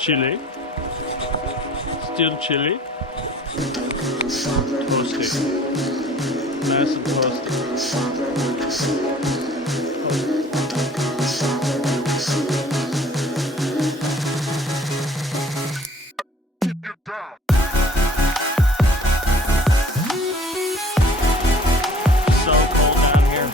Chili. Still chili. Toasty. Nice and toasty. So cold down here.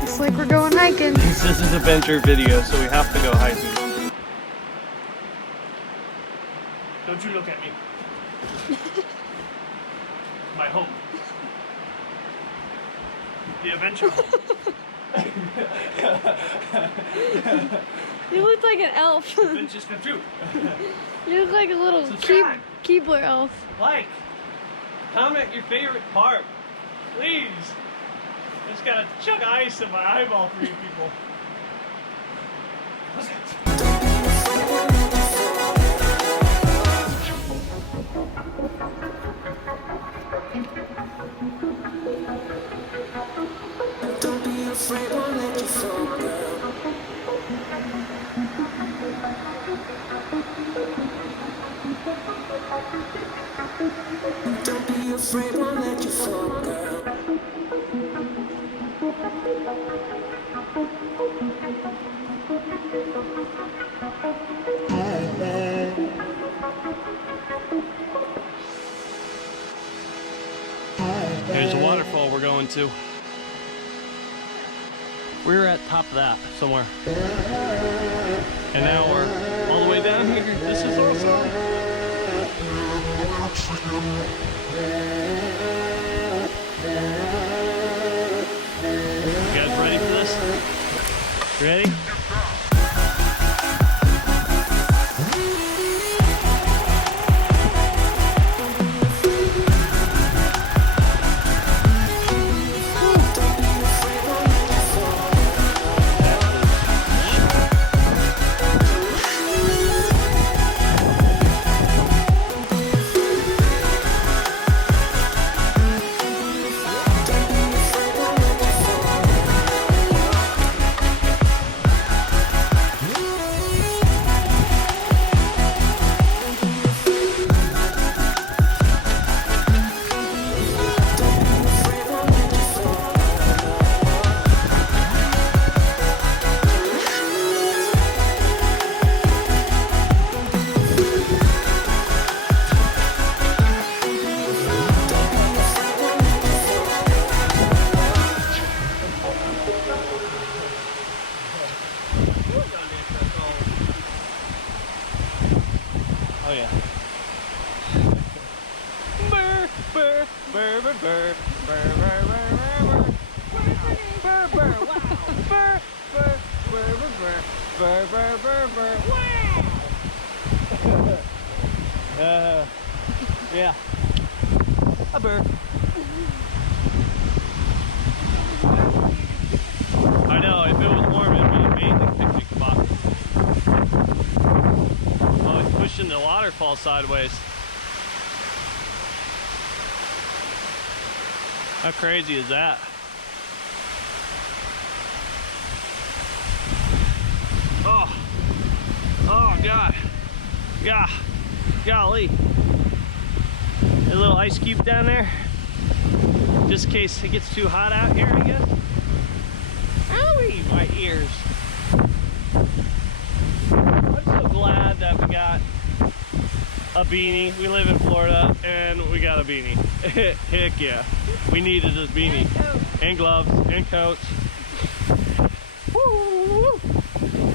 Looks like we're going hiking. This is an adventure video, so we have to go hiking. Don't you look at me. My home. The adventure home. You look like an elf. Adventures come true. You look like a little Subscribe. Keebler elf. Like, comment your favorite part, please. I just got a chunk of ice in my eyeball for you people. Don't be afraid, won't let you fall, girl. Don't be afraid, won't let you fall, girl. There's a waterfall we're going to. We were at top of that somewhere. And now we're all the way down here. This is awesome. You guys ready for this? Ready? Oh yeah. Burr, burr, burr, burr, burr, burr, burr, burr, burr, burr, burr, wow. Burr, burr, burr, burr, burr, burr, burr, wow. Yeah. A burr. I know, if it was warm, it'd be an amazing picnic spot. Oh, it's pushing the waterfall sideways. How crazy is that? Oh, oh God, yeah, golly. A little ice cube down there, just in case it gets too hot out here, I guess. Owie, my ears. I'm so glad that we got a beanie. We live in Florida and we got a beanie. Heck yeah. We needed this beanie. And gloves and coats. Woo!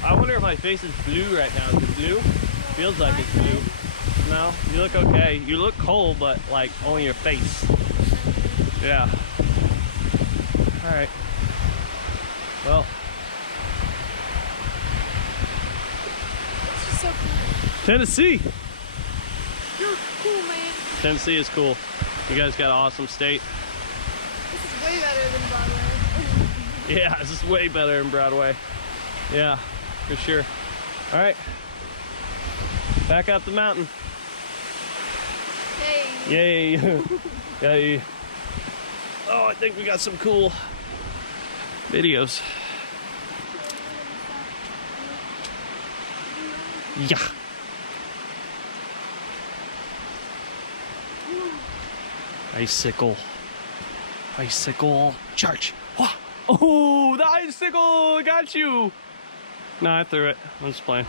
I wonder if my face is blue right now. Is it blue? Feels like it's blue. No? You look okay. You look cold, but like only your face. Yeah. Alright. Well. This is so cool. Tennessee. You're cool, man. Tennessee is cool. You guys got an awesome state. This is way better than Broadway. Yeah, this is way better than Broadway. Yeah, for sure. All right, back up the mountain. Hey. Yay. Yay. Oh, I think we got some cool videos. Yeah. Icicle. Icicle charge. Oh, the icicle got you. No, I threw it. I'm just playing.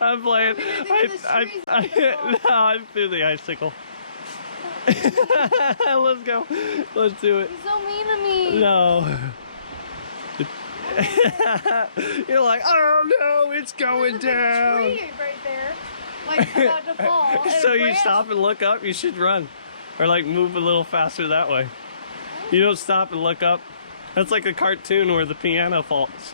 I'm playing. No, I threw the icicle. Let's go. Let's do it. You're so mean to me. No. You're like, oh no, it's going down. There's a tree right there, like about to fall. and So a you branch- stop and look up, you should run. Or like move a little faster that way. You don't stop and look up. That's like a cartoon where the piano falls.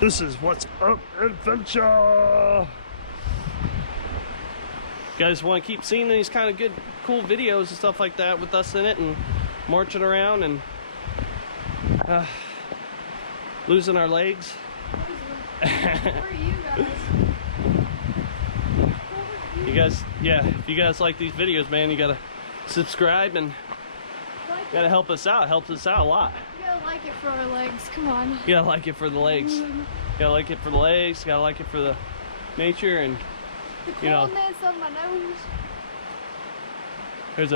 This is What's Up Adventure. You guys want to keep seeing these kind of good, cool videos and stuff like that with us in it and marching around and losing our legs. Where are you guys? You guys, yeah, if you guys like these videos, man, you gotta subscribe and gotta help us out. It helps us out a lot. You gotta like it for our legs. Come on. You gotta like it for the legs. You gotta like it for the legs. You gotta like it for the nature, and The you know, coldness on my nose. there's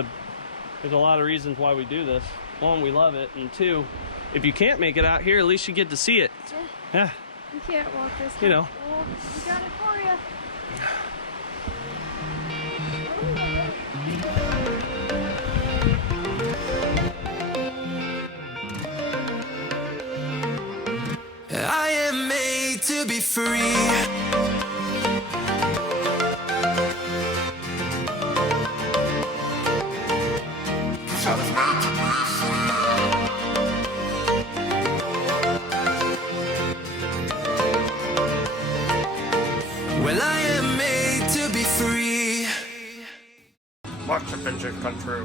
a lot of reasons why we do this. One, we love it, and two, if you can't make it out here, at least you get to see it. Yeah. You can't walk this. You know. Well, we got it for you. I am made to be free. Well, I am made to be free. Watch Adventure Country.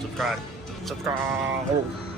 Subscribe. Subscribe.